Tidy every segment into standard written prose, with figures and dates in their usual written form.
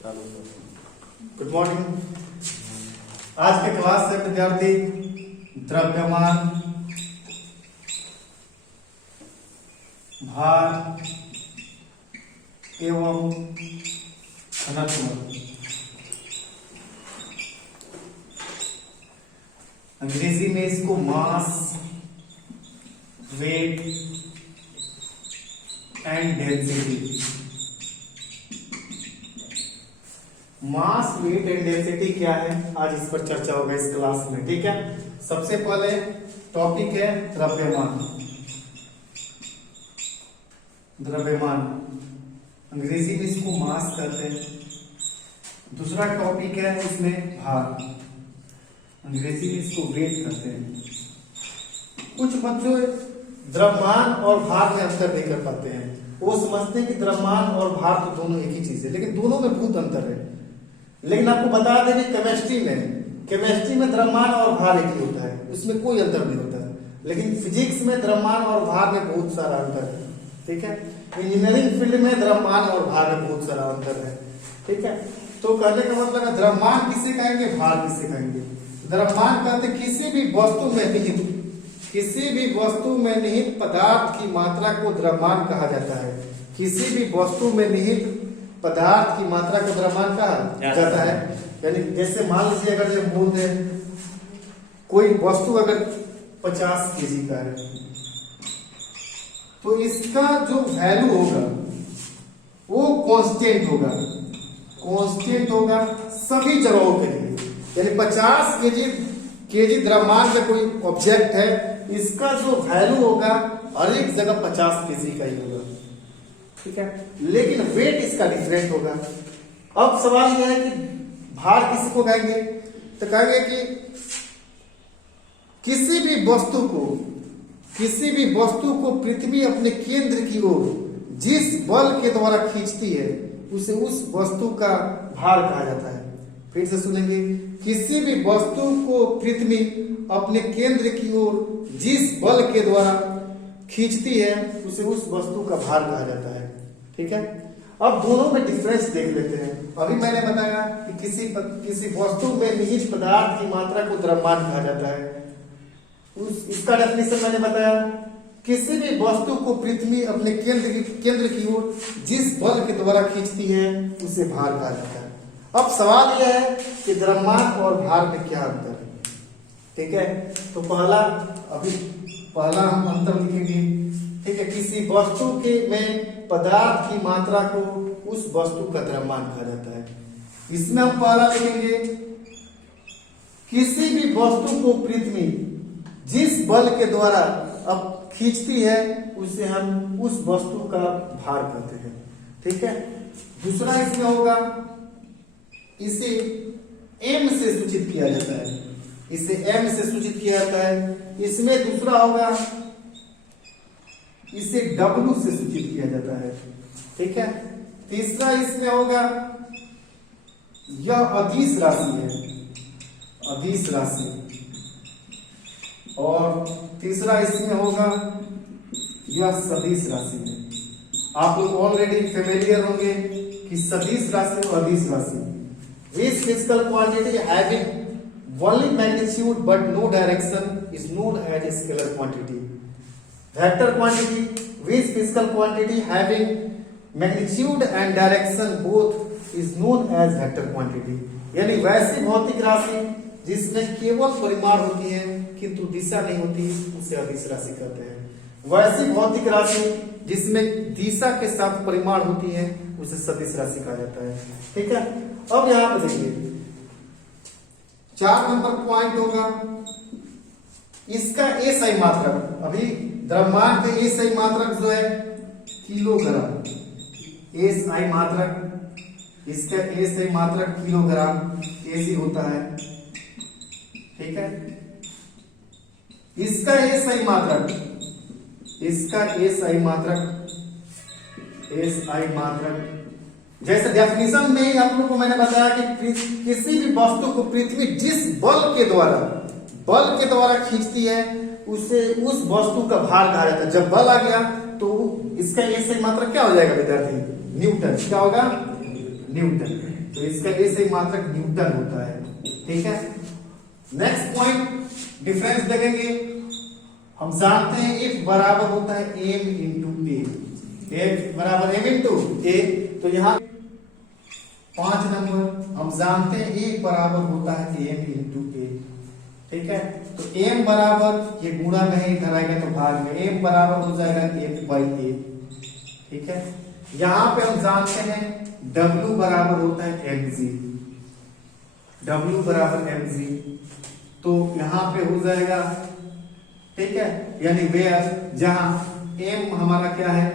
Good morning. आज के class से विद्यार्थी द्रव्यमान, भार एवं घनत्व, अंग्रेजी में इसको मास, wait and density, mass, wait and density क्या है, आज इस पर चर्चा होगा इस क्लास में। ठीक है, सबसे पहले टॉपिक है द्रव्यमान। द्रव्यमान अंग्रेजी में इसको मास कहते हैं। दूसरा टॉपिक है इसमें भार, अंग्रेजी में इसको वेट कहते हैं। कुछ बच्चों द्रव्यमान और भार में अंतर नहीं कर पाते हैं। वो समझते हैं कि द्रव्यमान और भार तो दोनों एक ही चीज है, लेकिन दोनों में बहुत अंतर है। लेकिन आपको बता दें कि केमिस्ट्री में द्रव्यमान और भार एक ही होता है, उसमें कोई अंतर नहीं होता है। लेकिन फिजिक्स में द्रव्यमान और भार में बहुत सारा अंतर है। ठीक है, इंजीनियरिंग फील्ड में द्रव्यमान और भार में बहुत सारा अंतर है। ठीक है, तो कहने का मतलब है द्रव्यमान किसे कहेंगे, भार किसे कहेंगे। द्रव्यमान कहते किसी भी वस्तु में निहित पदार्थ की मात्रा को द्रव्यमान कहा जाता है। किसी भी वस्तु में निहित पदार्थ की मात्रा को द्रव्यमान कहा जाता है। यानी जैसे मान लीजिए अगर जब बोलते हैं कोई वस्तु अगर 50 केजी का है, तो इसका जो वैल्यू होगा वो कांस्टेंट होगा सभी जगहों के लिए। यानी 50 केजी द्रव्यमान में कोई ऑब्जेक्ट है, इसका जो वैल्यू होगा हर एक जगह 50 केजी का ही होगा। ठीक है, लेकिन वेट इसका डिफरेंट होगा। अब सवाल यह है कि भार किसको कहेंगे, तो कहेंगे कि किसी भी वस्तु को पृथ्वी अपने केंद्र की ओर जिस बल के द्वारा खींचती है उसे उस वस्तु का भार कहा जाता है। फिर से सुनेंगे, किसी भी वस्तु को पृथ्वी अपने केंद्र की ओर जिस बल के द्वारा खींचती है उसे उस वस्तु का भार कहा जाता है। ठीक है, अब दोनों में डिफरेंस देख लेते हैं। अभी मैंने बताया कि किसी वस्तु में निहित पदार्थ की मात्रा को द्रव्यमान कहा जाता है। इसका डेफिनेशन मैंने बताया, किसी भी वस्तु को पृथ्वी अपने केंद्र की ओर जिस बल के द्वारा खींचती है उसे भार कहा जाता है। अब सवाल यह है कि द्रव्यमान और भार में क्या अंतर है। ठीक है, तो पहला हम अंतर लिखेंगे। ठीक है, किसी वस्तु में पदार्थ की मात्रा को उस वस्तु का द्रव्यमान कहा जाता है। इसमें हम पहला लिखेंगे, किसी भी वस्तु को पृथ्वी जिस बल के द्वारा अब खींचती है उसे हम उस वस्तु का भार कहते हैं। ठीक है, दूसरा इसमें होगा, इसे m से सूचित किया जाता है। इसमें दूसरा होगा, इसे W से सूचित किया जाता है। ठीक है, तीसरा इसमें होगा, यह अदिश राशि है, और तीसरा इसमें होगा, यह सदिश राशि है। आप लोग ऑलरेडी फेमिलियर होंगे कि सदिश राशि और अदिश राशि, which physical quantity having only magnitude but no direction is known as a scalar quantity. Vector quantity, which physical quantity having magnitude and direction both is known as vector quantity. यानी वैसी भौतिक राशि जिसमें केवल परिमाण होती है किंतु दिशा नहीं होती उसे अदिश राशि कहते हैं। वैसी भौतिक राशि जिसमें दिशा के साथ परिमाण होती है उसे सदिश राशि कहा जाता है। ठीक है, अब यहां पर देखिए 4 नंबर पॉइंट होगा, इसका एसआई मात्रक। अभी द्रव्यमान का एसआई मात्रक जो है किलोग्राम, एसआई मात्रक, इसका एसआई मात्रक किलोग्राम केजी होता है। ठीक है, इसका एसआई मात्रक जैसे डेफिनेशन में ही आप लोगों को मैंने बताया कि किसी भी वस्तु को पृथ्वी जिस बल के द्वारा खींचती है उसे उस वस्तु का भार कहा जाता है। जब बल आ गया तो इसका एसआई मात्रक क्या हो जाएगा विद्यार्थी, न्यूटन। क्या होगा, न्यूटन। तो इसका ए से मात्रक न्यूटन होता है। ठीक है, नेक्स्ट पॉइंट डिफरेंस देखेंगे। हम जानते हैं F बराबर होता है m इंटू ए, F बराबर m इंटू ए। तो यहाँ 5 नंबर हम जानते हैं A बराबर होता है m इंटू ए। ठीक है, तो m बराबर ये गुणा में है, इधर आएगा तो भाग में, m बराबर हो जाएगा f बाई ए। ठीक है, यहाँ पे हम जानते हैं W बराबर होता है mg, W बराबर mg, तो यहाँ पे हो जाएगा। ठीक है, यानी वेयर जहां m हमारा क्या है,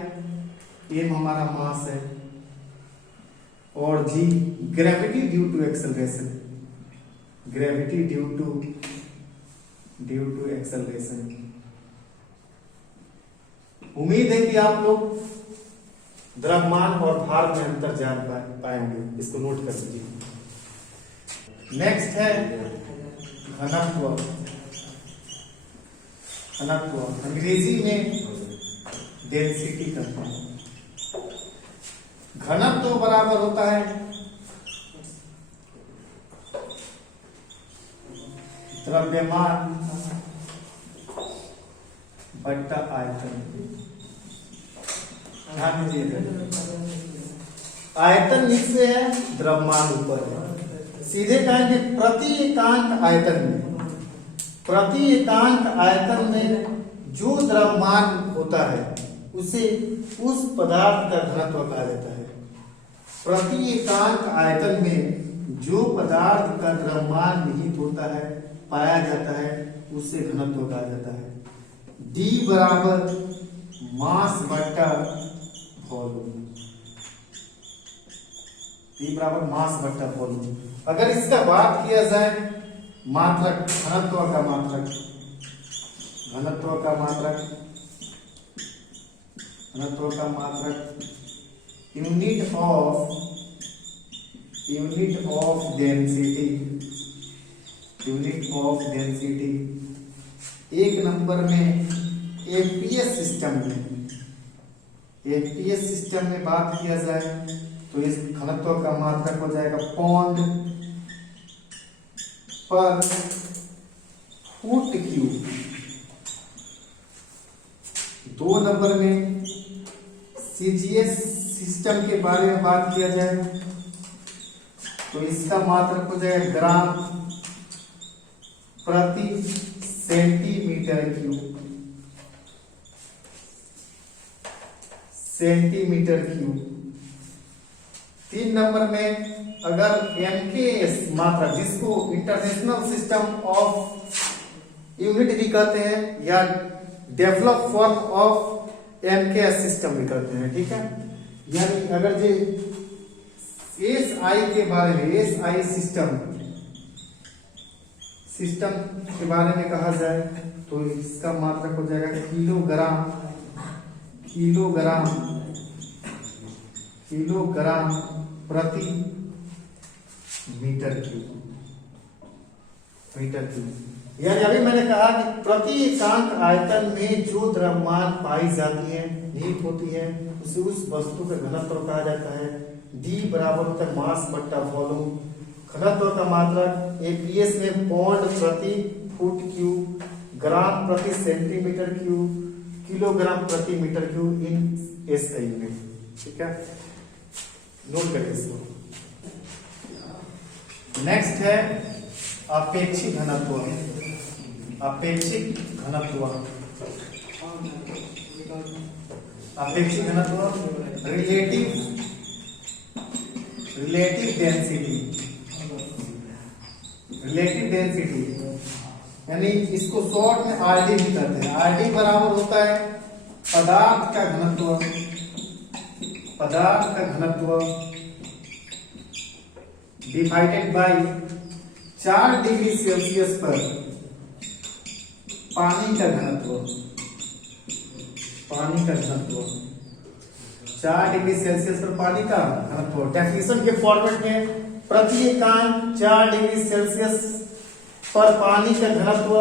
m हमारा मास है और g gravity due to acceleration, gravity due to acceleration. उम्मीद है कि आप लोग द्रव्यमान और भार में अंतर जान पाएंगे, इसको नोट कर लीजिए। नेक्स्ट है घनत्व। घनत्व अंग्रेजी में डेंसिटी कहते हैं। घनत्व बराबर होता है द्रव्यमान बट्टा आयतन। ध्यान दीजिएगा, आयतन नीचे है, द्रव्यमान ऊपर है। सीधे कहेंगे प्रति एकांक आयतन में, प्रति एकांक आयतन में जो द्रव्यमान होता है उसे उस पदार्थ का घनत्व कहा जाता है। प्रति एकांक आयतन में जो पदार्थ का द्रव्यमान निहित होता है, पाया जाता है, उसे घनत्व कहा जाता है। D बराबर मास बट्टा वॉल्यूम, D बराबर मास बट्टा वॉल्यूम। अगर इसका बात किया जाए मात्रक, घनत्व का मात्रक, घनत्व का मात्रक, घनत्व का मात्रक, unit of density, unit of density. एक नंबर में एफपीएस सिस्टम में, एफपीएस सिस्टम में बात किया जाए तो इस घनत्व का मात्रक हो जाएगा पौंड पर फुट क्यूब। 2 नंबर में सीजीएस सिस्टम के बारे में बात किया जाए तो इसका मात्रक हो जाएगा ग्राम प्रति centimetre cube, centimetre cube. 3 number में अगर एमकेएस मात्रक, जिसको इंटरनेशनल सिस्टम ऑफ यूनिट भी कहते हैं या develop form of MKS system भी कहते हैं। ठीक है, यानी अगर जो एसआई के बारे में, एसआई सिस्टम के बारे में कहा जाए तो इसका मात्रक हो जाएगा किलोग्राम, किलोग्राम, किलोग्राम प्रति मीटर क्यूब, मीटर क्यूब। यानी अभी मैंने कहा कि प्रति एकांक आयतन में जो द्रव्यमान पाई जाती है, निहित होती है, उसे उस वस्तु का घनत्व कहा जाता है। D बराबर होता है मास बट्टा वॉल्यूम। घनत्व का मात्रक एपीएस में पौंड प्रति फुट क्यूब, ग्राम प्रति सेंटीमीटर क्यूब, किलोग्राम प्रति मीटर क्यूब इन एसआई में। ठीक है, नोट करें इसको। नेक्स्ट है अपेक्षिक घनत्व, अपेक्षिक घनत्व, अपेक्षिक घनत्व, रिलेटिव डेंसिटी, रिलेटिव डेंसिटी, यानी इसको शॉर्ट में आरडी भी कहते हैं। आरडी बराबर होता है पदार्थ का घनत्व, पदार्थ का घनत्व डिवाइडेड बाय 4 डिग्री सेल्सियस पर पानी का घनत्व, पानी का घनत्व, 4 डिग्री सेल्सियस पर पानी का घनत्व। डेफिनेशन के फॉर्मेट में प्रति एकांक 4 डिग्री सेल्सियस पर पानी का घनत्व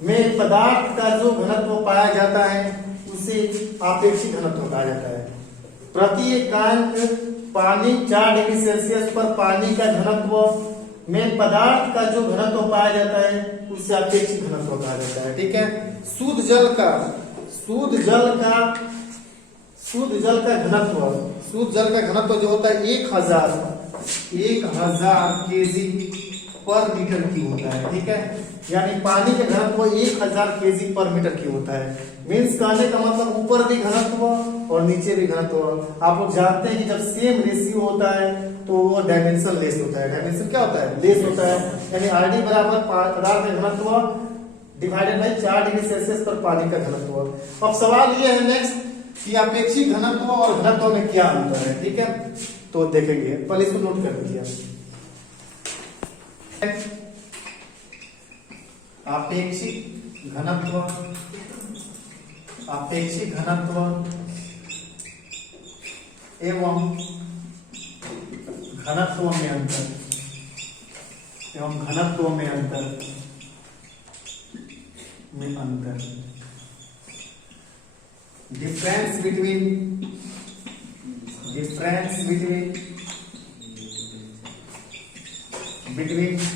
में पदार्थ का जो घनत्व पाया जाता है उसे आपेक्षिक घनत्व कहा जाता है। प्रति एकांक पानी 4 डिग्री सेल्सियस पर पानी का घनत्व में पदार्थ का जो घनत्व पाया जाता है उसे अपेक्षित घनत्व कहा जाता है। ठीक है, शुद्ध जल का घनत्व जो होता है 1000 केजी पर मीटर क्यूब होता है। ठीक है, यानी पानी का घनत्व 1000 केजी पर मीटर क्यूब होता है। मीन्स कहने का मतलब ऊपर भी घनत्व और नीचे भी घनत्व। आप लोग जानते हैं कि जब सेम रेशियो होता है तो वो डायमेंशन लेस होता है। डायमेंशन क्या होता है? लेस होता है। यानी RD बराबर पदार्थ का घनत्व डिवाइडेड बाई 4 डिग्री सेल्सियस पर पानी का घनत्व। अब सवाल ये है नेक्स्ट कि अपेक्षित घनत्व और घनत्व में क्या अंतर है। ठीक है, तो देखेंगे, पहले इसको नोट कर लीजिए। अपेक्षित घनत्व एवं घनत्व में अंतर difference between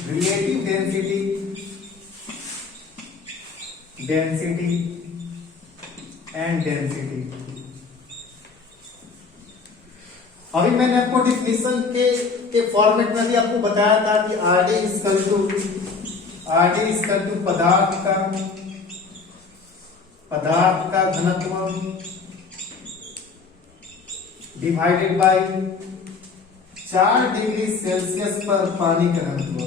relative density and density. अभी मैंने आपको डिफिनेशन के फॉर्मेट में भी आपको बताया था कि RD इक्वल टू पदार्थ का घनत्व डिवाइडेड बाय 4 डिग्री सेल्सियस पर पानी का घनत्व।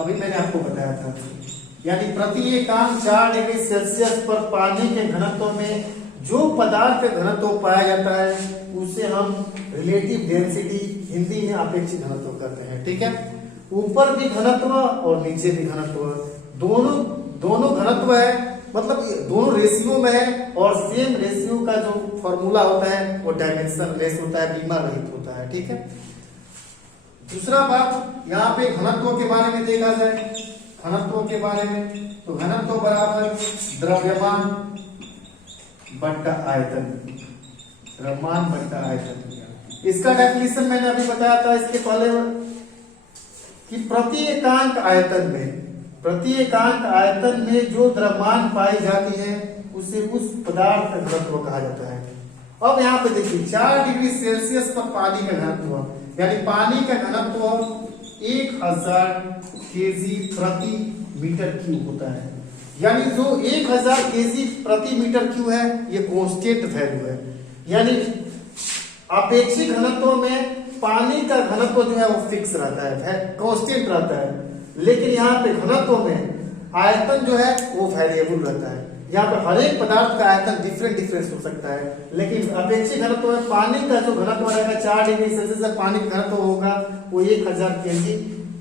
अभी मैंने आपको बताया था, यानी प्रति एकांक 4 डिग्री सेल्सियस पर पानी के घनत्व में जो पदार्थ का घनत्व पाया जाता है उसे हम रिलेटिव डेंसिटी, हिंदी में अपेक्षित घनत्व कहते हैं। ठीक है, ऊपर भी घनत्व और नीचे भी घनत्व, दोनों घनत्व है, मतलब दोनों रेशियो में है और सेम रेशियो का जो फॉर्मूला होता है वो डायमेंशन लेस होता है, बीमा रहित होता है। ठीक है, दूसरा बात यहाँ पे घनत्व के बारे में देखा जाए, घनत्व के बारे में तो घनत्व बराबर द्रव्यमान बट्टा आयतन। इसका डेफिनेशन मैंने अभी बताया था इसके पहले कि प्रति एकांक आयतन में जो द्रव्यमान पाई जाती है उसे उस पदार्थ का घनत्व कहा जाता है। अब यहाँ पे देखिए 4 डिग्री सेल्सियस पर पानी का घनत्व, यानी पानी का घनत्व 1000 केजी प्रति मीटर क्यूब होता है। यानी जो 1000 केजी प्रति मीटर क्यूब है ये कांस्टेंट वैल्यू है। यानी अपेक्षित घनत्व में पानी का घनत्व जो है वो फिक्स रहता है, कांस्टेंट रहता है, लेकिन यहाँ पे घनत्व में आयतन जो है वो वेरिएबल रहता है। यहाँ पे हर एक पदार्थ का आयतन डिफरेंस हो सकता है, लेकिन अपेक्षित घनत्व में पानी का जो घनत्व रहेगा 4 डिग्री सेल्सियस पानी का घनत्व होगा वो 1000 केजी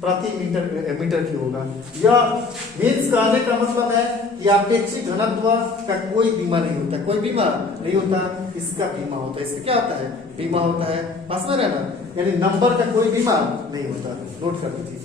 प्रति मीटर की होगा। यह मीन्स कहने का मतलब है कि अपेक्षित घनत्व का कोई बीमा नहीं होता, कोई बीमा नहीं होता, इसका बीमा होता है। इसका क्या होता है? बीमा होता है। पास में रहना, यानी नंबर का कोई बीमा नहीं होता। नोट कर लीजिए।